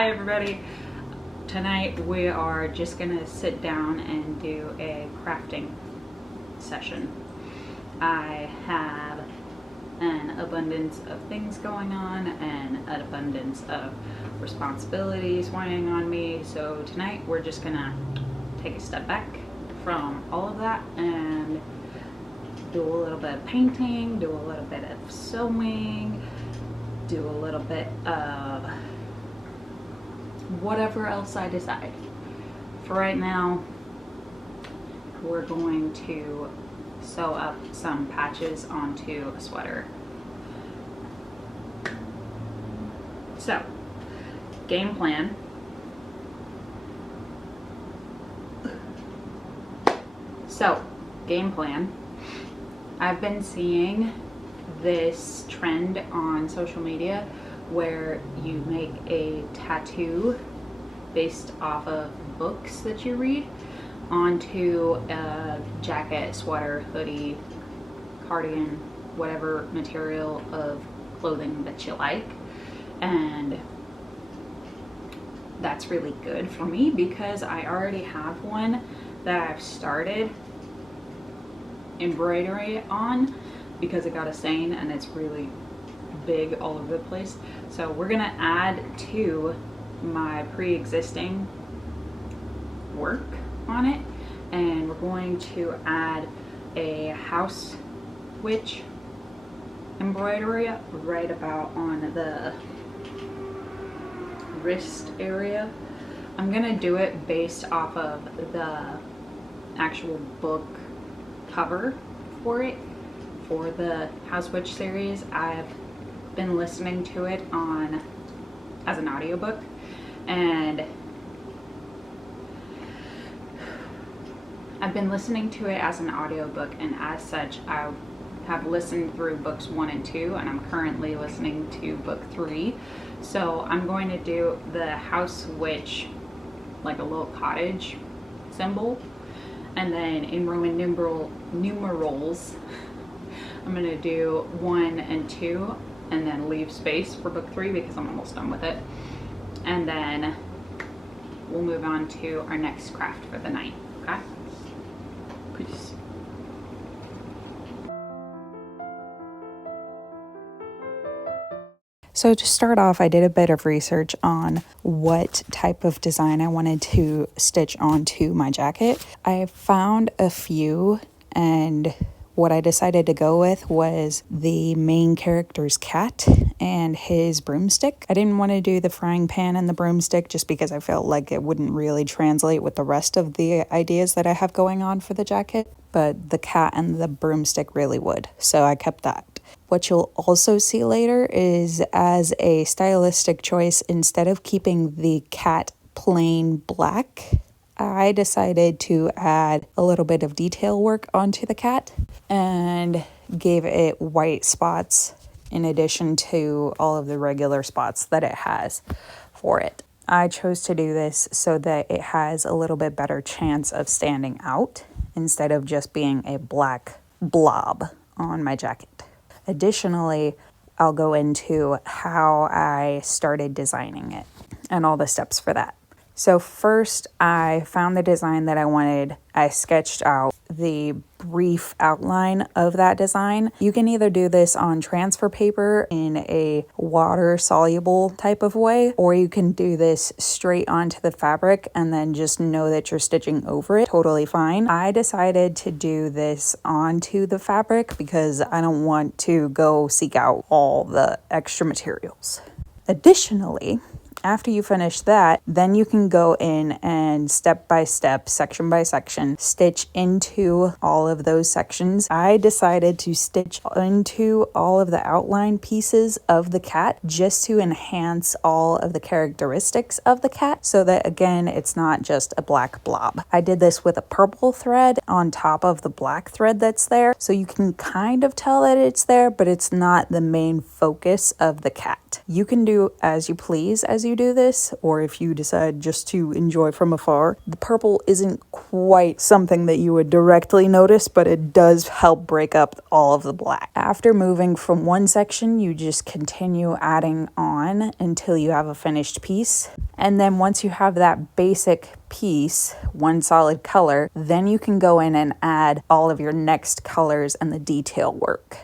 Hi everybody. Tonight we are just gonna sit down and do a crafting session. I have an abundance of things going on and an abundance of responsibilities weighing on me. So tonight we're just gonna take a step back from all of that and do a little bit of painting, do a little bit of sewing, do a little bit of whatever else I decide. For right now, we're going to sew up some patches onto a sweater. So, game plan. I've been seeing this trend on social media where you make a tattoo based off of books that you read onto a jacket, sweater, hoodie, cardigan, whatever material of clothing that you like. And that's really good for me because I already have one that I've started embroidery on because it got a stain and it's really big all over the place. So we're gonna add to my pre-existing work on it, and we're going to add a house witch embroidery right about on the wrist area. I'm gonna do it based off of the actual book cover for it, for the House Witch series. I've been listening to it on as an audiobook, and as such I have listened through books 1 and 2, and I'm currently listening to book 3. So I'm going to do the House Witch like a little cottage symbol, and then in Roman numerals I'm going to do 1 and 2 and then leave space for book 3 because I'm almost done with it. And then we'll move on to our next craft for the night. Okay? Peace. So to start off, I did a bit of research on what type of design I wanted to stitch onto my jacket. I found a few, and what I decided to go with was the main character's cat and his broomstick. I didn't want to do the frying pan and the broomstick just because I felt like it wouldn't really translate with the rest of the ideas that I have going on for the jacket, but the cat and the broomstick really would, so I kept that. What you'll also see later is, as a stylistic choice, instead of keeping the cat plain black, I decided to add a little bit of detail work onto the cat and gave it white spots in addition to all of the regular spots that it has for it. I chose to do this so that it has a little bit better chance of standing out instead of just being a black blob on my jacket. Additionally, I'll go into how I started designing it and all the steps for that. So first, I found the design that I wanted. I sketched out the brief outline of that design. You can either do this on transfer paper in a water-soluble type of way, or you can do this straight onto the fabric and then just know that you're stitching over it. Totally fine. I decided to do this onto the fabric because I don't want to go seek out all the extra materials. Additionally, after you finish that, then you can go in and step by step, section by section, stitch into all of those sections. I decided to stitch into all of the outline pieces of the cat just to enhance all of the characteristics of the cat so that, again, it's not just a black blob. I did this with a purple thread on top of the black thread that's there, so you can kind of tell that it's there, but it's not the main focus of the cat. You can do as you please as you you do this, or if you decide just to enjoy from afar, the purple isn't quite something that you would directly notice, but it does help break up all of the black. After moving from one section, you just continue adding on until you have a finished piece. And then once you have that basic piece, one solid color, then you can go in and add all of your next colors and the detail work.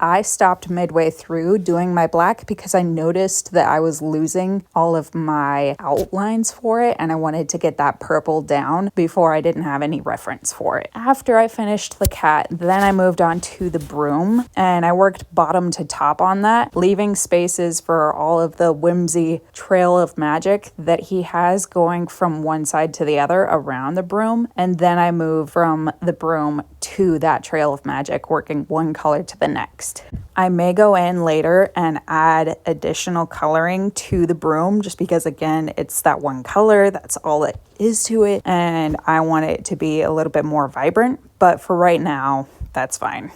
I stopped midway through doing my black because I noticed that I was losing all of my outlines for it, and I wanted to get that purple down before I didn't have any reference for it. After I finished the cat, then I moved on to the broom, and I worked bottom to top on that, leaving spaces for all of the whimsy trail of magic that he has going from one side to the other around the broom. And then I moved from the broom to that trail of magic, working one color to the next. I may go in later and add additional coloring to the broom just because, again, it's that one color, that's all it is to it, and I want it to be a little bit more vibrant, but for right now, that's fine.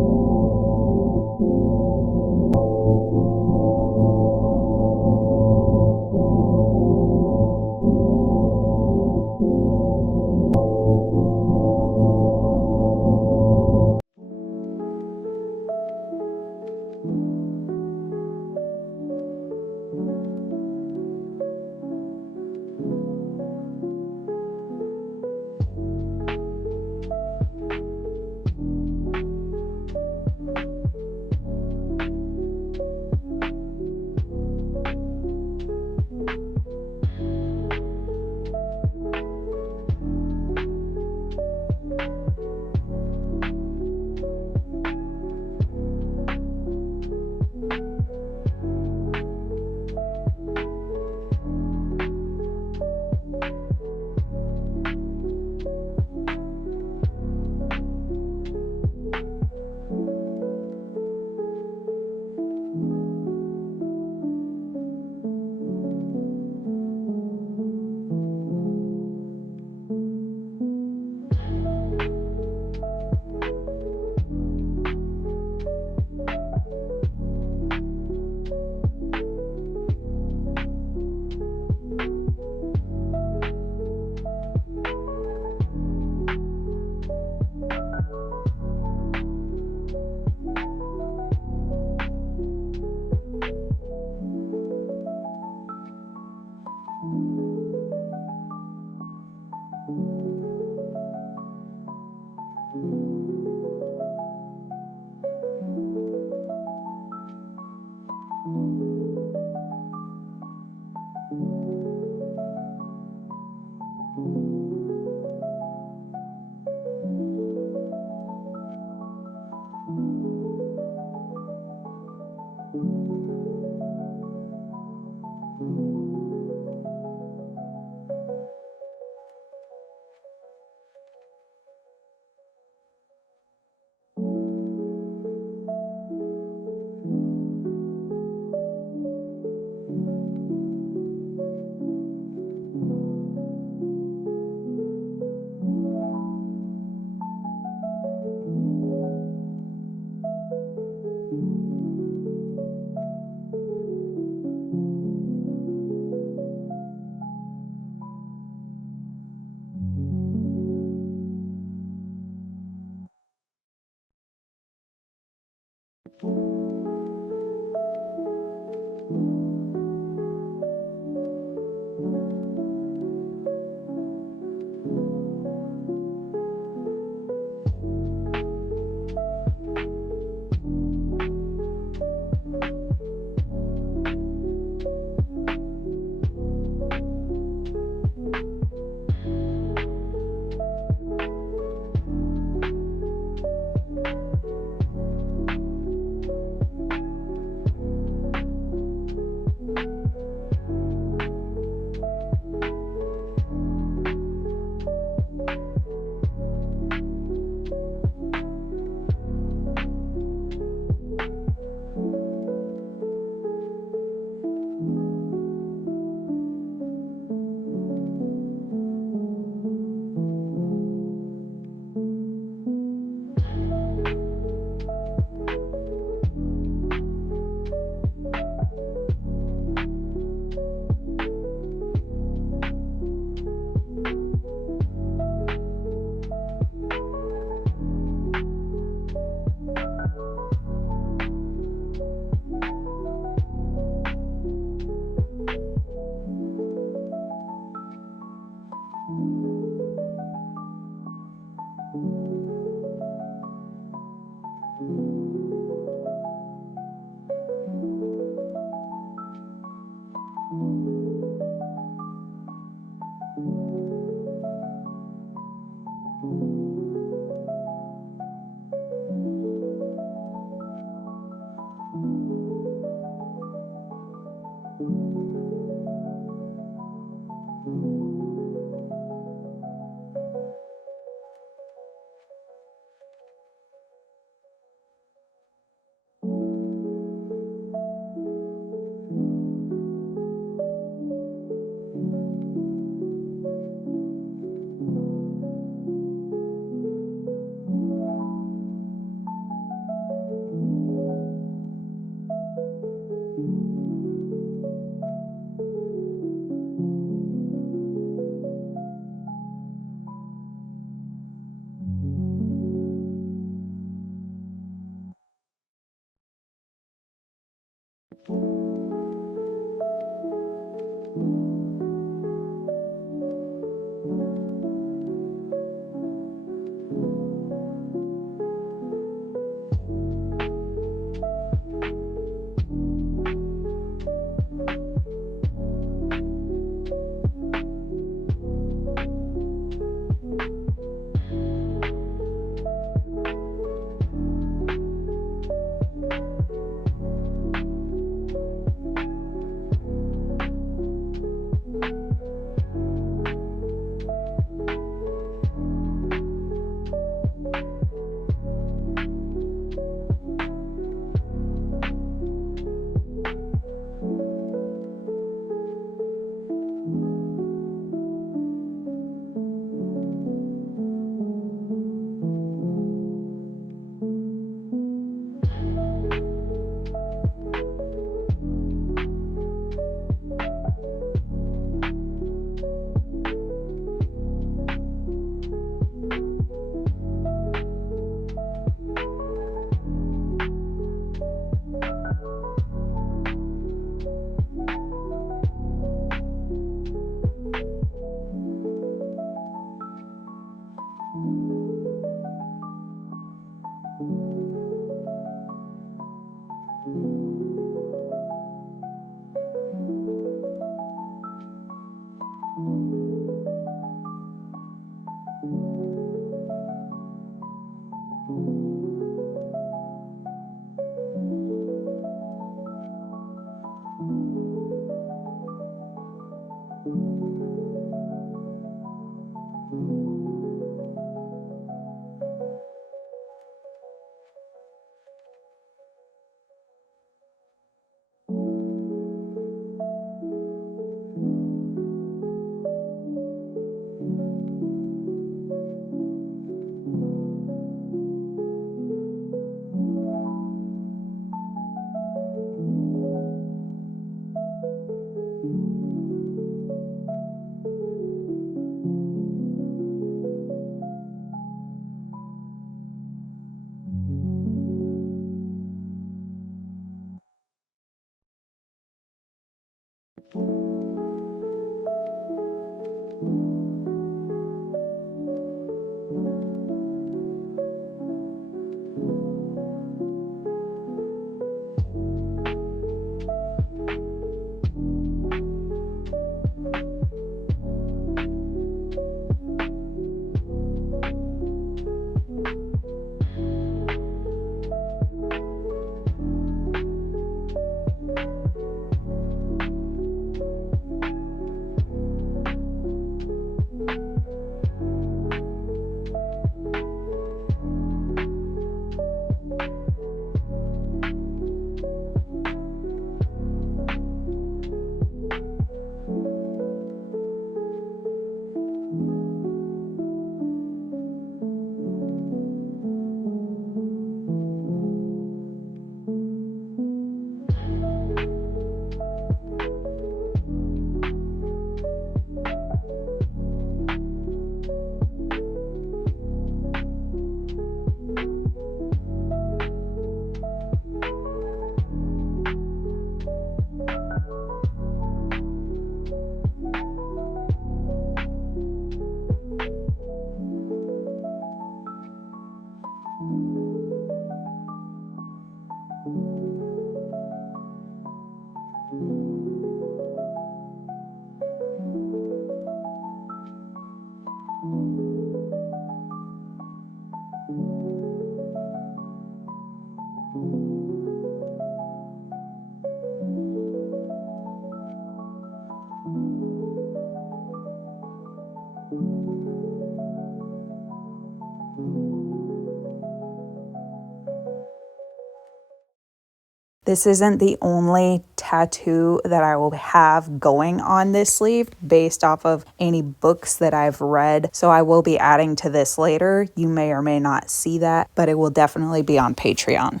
This isn't the only tattoo that I will have going on this sleeve based off of any books that I've read. So I will be adding to this later. You may or may not see that, but it will definitely be on Patreon.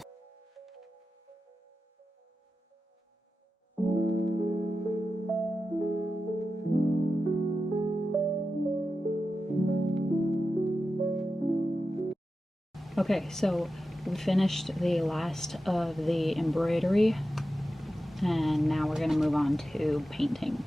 Okay, so we finished the last of the embroidery, and now we're going to move on to painting.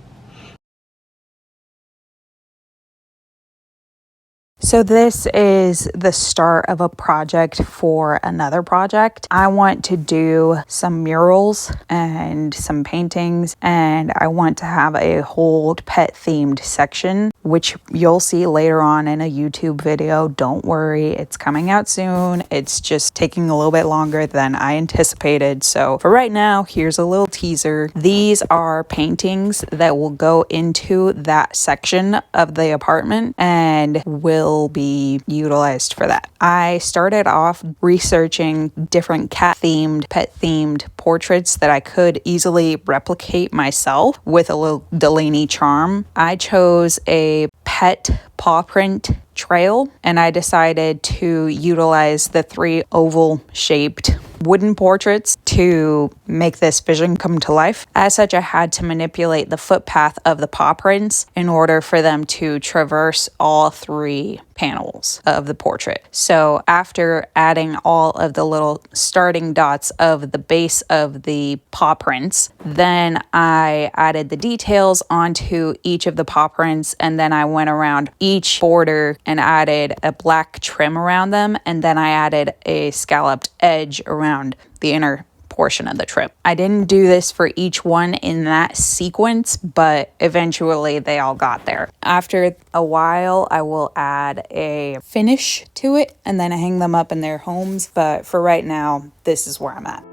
So this is the start of a project for another project. I want to do some murals and some paintings, and I want to have a whole pet themed section, which you'll see later on in a YouTube video. Don't worry, it's coming out soon. It's just taking a little bit longer than I anticipated. So for right now, here's a little teaser. These are paintings that will go into that section of the apartment and will be utilized for that. I started off researching different cat themed, pet themed portraits that I could easily replicate myself with a little Delaney charm. I chose a pet paw print trail, and I decided to utilize the 3 oval shaped wooden portraits to make this vision come to life. As such, I had to manipulate the footpath of the paw prints in order for them to traverse all 3 panels of the portrait. So after adding all of the little starting dots of the base of the paw prints, then I added the details onto each of the paw prints, and then I went around each border and added a black trim around them, and then I added a scalloped edge around the inner portion of the trim. I didn't do this for each one in that sequence, but eventually they all got there. After a while, I will add a finish to it and then hang them up in their homes. But for right now, this is where I'm at.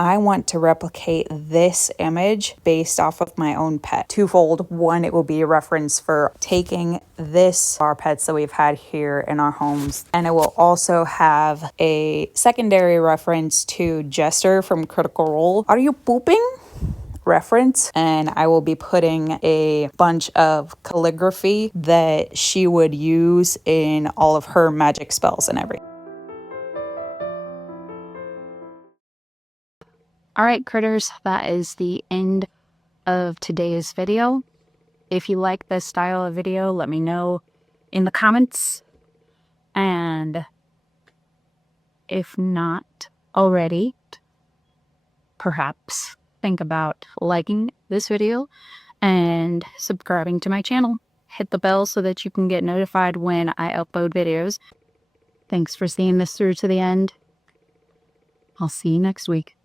I want to replicate this image based off of my own pet. Twofold. One, it will be a reference for taking our pets that we've had here in our homes, and it will also have a secondary reference to Jester from Critical Role. Are you pooping? Reference, and I will be putting a bunch of calligraphy that she would use in all of her magic spells and everything. All right, critters, that is the end of today's video. If you like this style of video, let me know in the comments. And if not already, perhaps think about liking this video and subscribing to my channel. Hit the bell so that you can get notified when I upload videos. Thanks for seeing this through to the end. I'll see you next week.